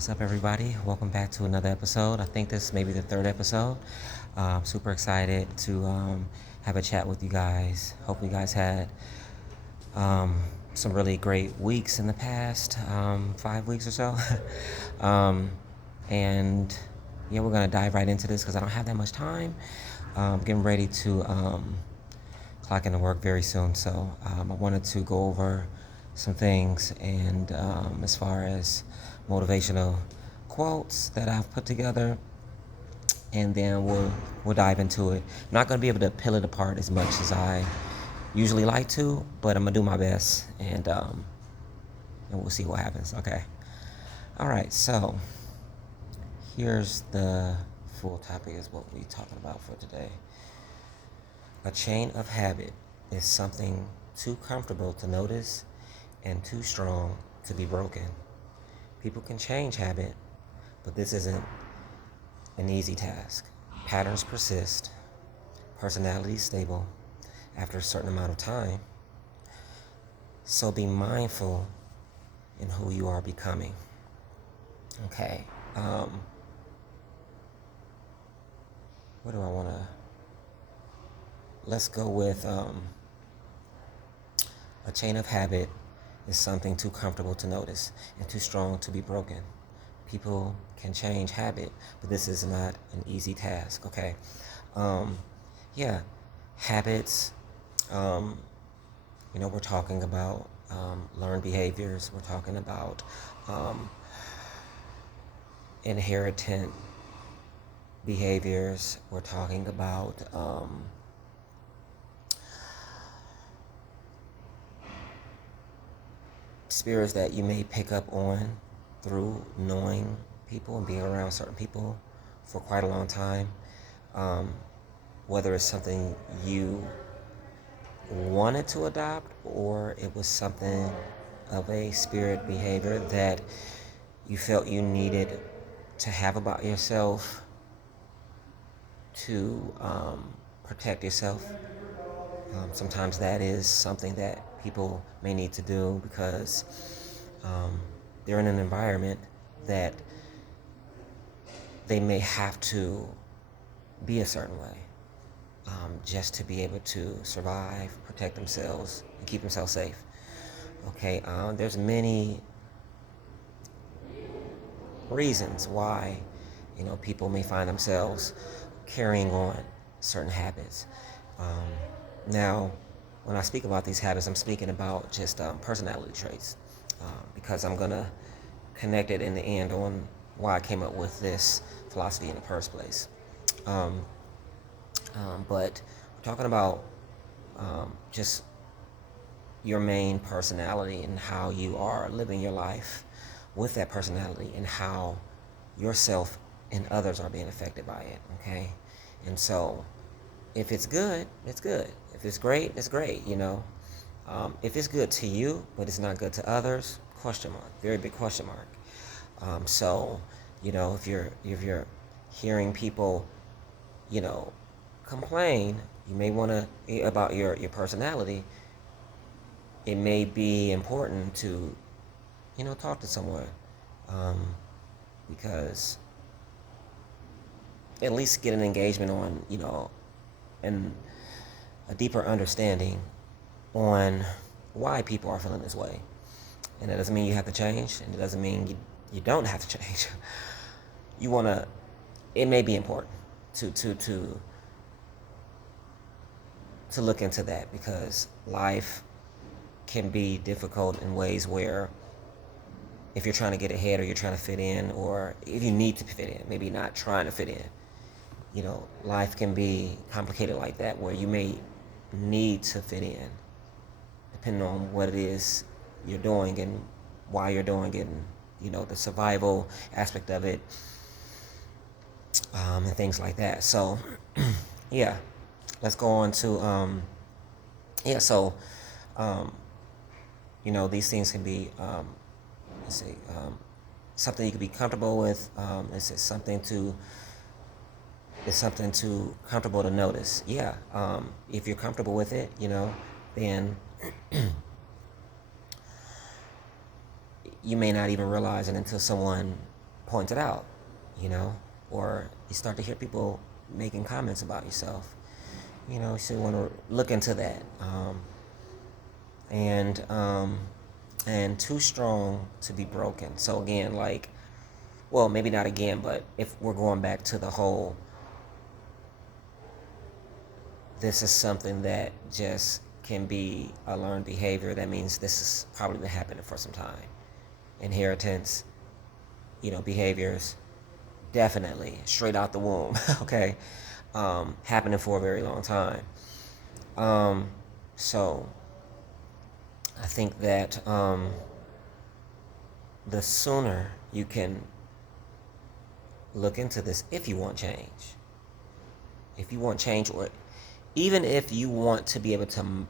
What's up, everybody? Welcome back to another episode. I think this may be the third episode. Super excited to have a chat with you guys. Hope you guys had some really great weeks in the past 5 weeks or so. um, and yeah, we're going to dive right into this because I don't have that much time. Getting ready to clock into work very soon. So I wanted to go over some things and as far as motivational quotes that I've put together, and then we'll dive into it. I'm not going to be able to peel it apart as much as I usually like to, but I'm gonna do my best, and we'll see what happens. Okay. All right. So here's the full topic is what we're talking about for today. A chain of habit is something too comfortable to notice and too strong to be broken. People can change habit, but this isn't an easy task. Patterns persist, personality is stable after a certain amount of time, so be mindful in who you are becoming. Okay. What do I want to? Let's go with a chain of habit is something too comfortable to notice and too strong to be broken. People can change habit, but this is not an easy task. Okay. Yeah, habits. We're talking about learned behaviors. We're talking about inherited behaviors. We're talking about spirits that you may pick up on through knowing people and being around certain people for quite a long time. Whether it's something you wanted to adopt or it was something of a spirit behavior that you felt you needed to have about yourself to protect yourself. Sometimes that is something that people may need to do because they're in an environment that they may have to be a certain way just to be able to survive, protect themselves, and keep themselves safe. Okay, there's many reasons why people may find themselves carrying on certain habits. Now, when I speak about these habits, I'm speaking about just personality traits because I'm going to connect it in the end on why I came up with this philosophy in the first place. But we're talking about just your main personality and how you are living your life with that personality and how yourself and others are being affected by it. Okay, and so if it's good, it's good. If it's great, it's great. If it's good to you but it's not good to others, question mark, very big question mark. So if you're hearing people complain, you may want to about your personality. It may be important to talk to someone because at least get an engagement on and a deeper understanding on why people are feeling this way. And that doesn't mean you have to change, and it doesn't mean you don't have to change. You want to. It may be important to look into that because life can be difficult in ways where if you're trying to get ahead or you're trying to fit in or if you need to fit in, maybe not trying to fit in, life can be complicated like that where you may need to fit in depending on what it is you're doing and why you're doing it and the survival aspect of it and things like that. So yeah, let's go on to these things can be something you can be comfortable with. It's something too comfortable to notice. Yeah, if you're comfortable with it, then you may not even realize it until someone pointed out, you know, or you start to hear people making comments about yourself, you know, so you want to look into that. And and too strong to be broken. So again, like, well, maybe not again, but if we're going back to the whole, this is something that just can be a learned behavior. That means this has probably been happening for some time. Inheritance, you know, behaviors, definitely straight out the womb. Okay, happening for a very long time. So I think that the sooner you can look into this, if you want change, or even if you want to be able to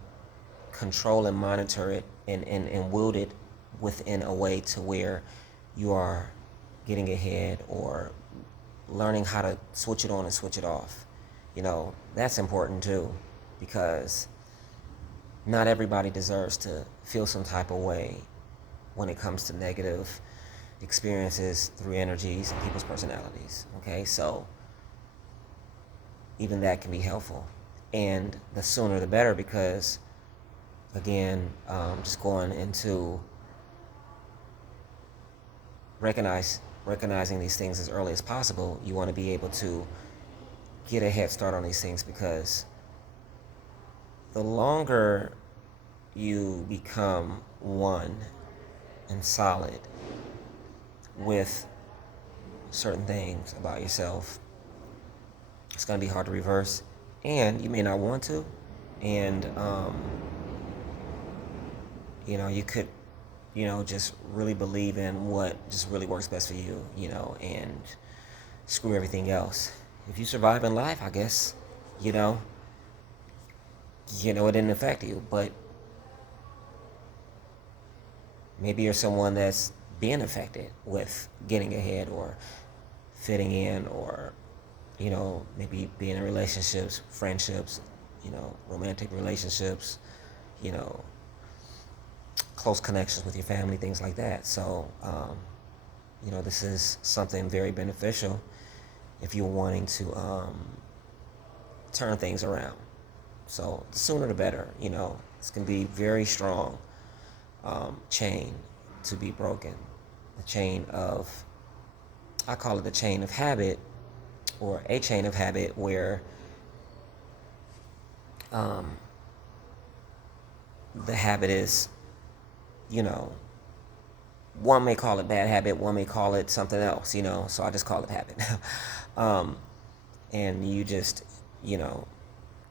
control and monitor it and wield it within a way to where you are getting ahead or learning how to switch it on and switch it off. You know, that's important too, because not everybody deserves to feel some type of way when it comes to negative experiences through energies and people's personalities. Okay, so even that can be helpful. And the sooner the better, because again, just going into recognizing these things as early as possible, you want to be able to get a head start on these things, because the longer you become one and solid with certain things about yourself, it's going to be hard to reverse, and you may not want to. And you know, you could, you know, just really believe in what just really works best for you, you know, and screw everything else. If you survive in life, I guess, you know, it didn't affect you. But maybe you're someone that's being affected with getting ahead or fitting in, or, you know, maybe being in relationships, friendships, you know, romantic relationships, you know, close connections with your family, things like that. So, you know, this is something very beneficial if you're wanting to turn things around. So the sooner the better, you know. It's going to be very strong chain to be broken. The chain of, I call it the chain of habit, or a chain of habit, where the habit is, you know, one may call it bad habit, one may call it something else, you know, so I just call it habit. And you just, you know,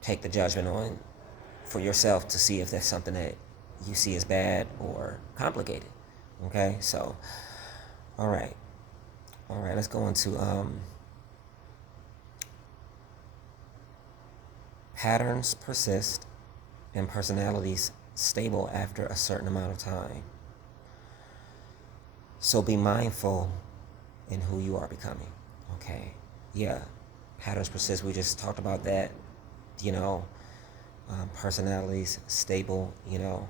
take the judgment on for yourself to see if that's something that you see as bad or complicated. Okay, so, all right, let's go into patterns persist and personalities stable after a certain amount of time. So be mindful in who you are becoming. Okay, yeah, patterns persist. We just talked about that. You know, personalities stable, you know,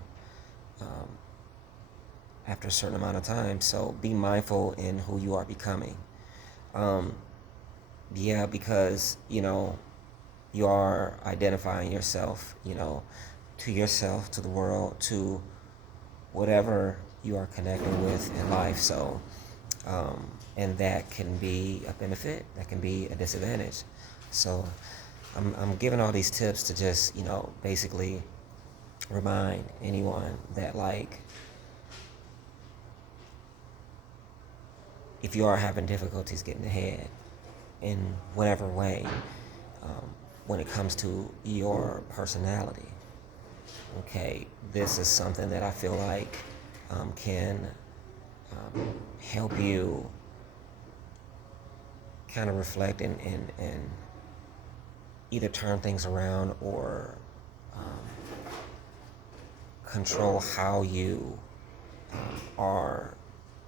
after a certain amount of time. So be mindful in who you are becoming. Yeah, because, you know, you are identifying yourself, you know, to yourself, to the world, to whatever you are connecting with in life. So, and that can be a benefit, that can be a disadvantage. So I'm giving all these tips to just, you know, basically remind anyone that, like, if you are having difficulties getting ahead in whatever way, when it comes to your personality, okay, this is something that I feel like can help you kind of reflect and either turn things around or control how you are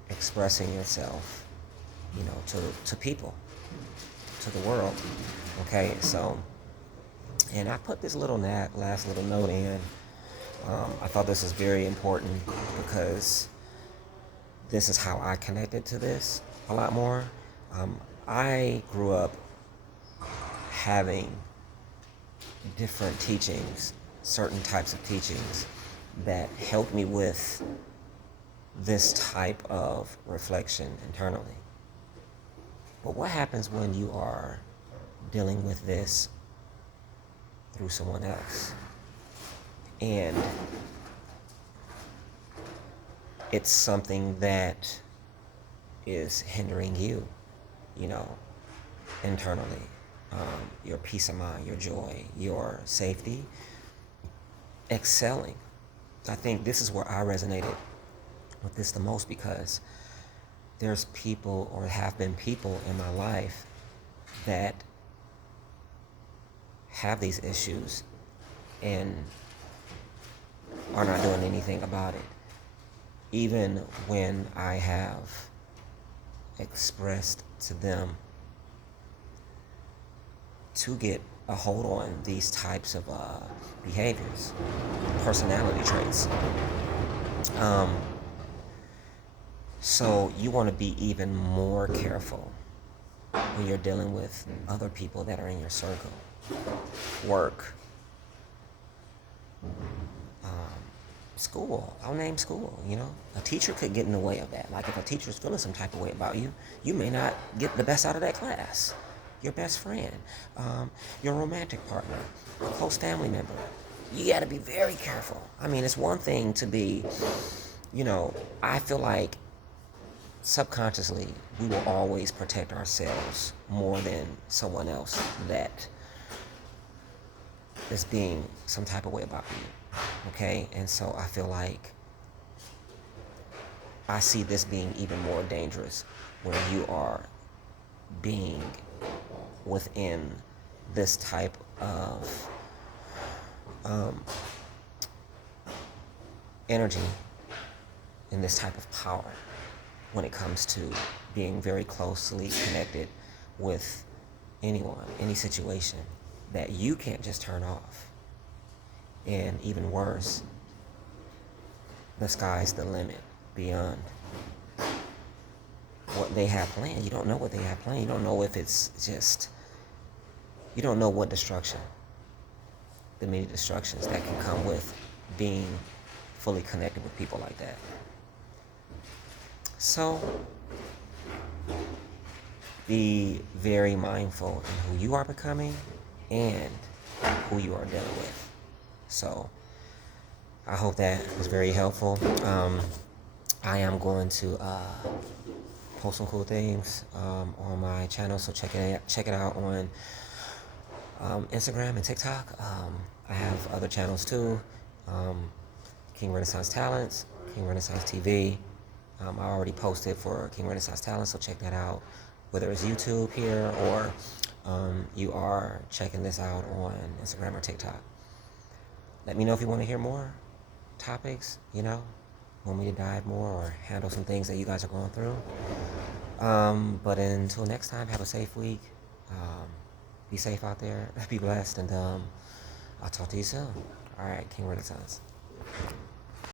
expressing yourself, you know, to people, to the world. Okay, so, and I put this little last little note in. I thought this was very important because this is how I connected to this. a lot more. I grew up having different teachings, certain types of teachings that helped me with this type of reflection internally. But what happens when you are dealing with this through someone else? And it's something that is hindering you, you know, internally. Your peace of mind, your joy, your safety, excelling. I think this is where I resonated with this the most, because there's people, or have been people in my life, that have these issues and are not doing anything about it. Even when I have expressed to them to get a hold on these types of behaviors, personality traits. So you want to be even more careful when you're dealing with other people that are in your circle, work, school. I'll name school, you know. A teacher could get in the way of that. Like if a teacher's feeling some type of way about you, you may not get the best out of that class. Your best friend, your romantic partner, a close family member. You got to be very careful. I mean, it's one thing to be, you know, I feel like subconsciously we will always protect ourselves more than someone else that is being some type of way about you. Okay? And so I feel like I see this being even more dangerous when you are being within this type of energy and this type of power when it comes to being very closely connected with anyone, any situation that you can't just turn off. And even worse, the sky's the limit beyond what they have planned. You don't know what they have planned. You don't know if it's just, you don't know what destruction, the many destructions that can come with being fully connected with people like that. So be very mindful in who you are becoming and who you are dealing with. So I hope that was very helpful. I am going to post some cool things on my channel, so check it out on Instagram and TikTok. I have other channels too. King Renaissance Talents, King Renaissance TV. I already posted for King Renaissance Talents, so check that out. Whether it's YouTube here or you are checking this out on Instagram or TikTok. Let me know if you want to hear more topics, you know, want me to dive more or handle some things that you guys are going through. But until next time, have a safe week. Be safe out there. Be blessed. And I'll talk to you soon. All right, King Renaissance.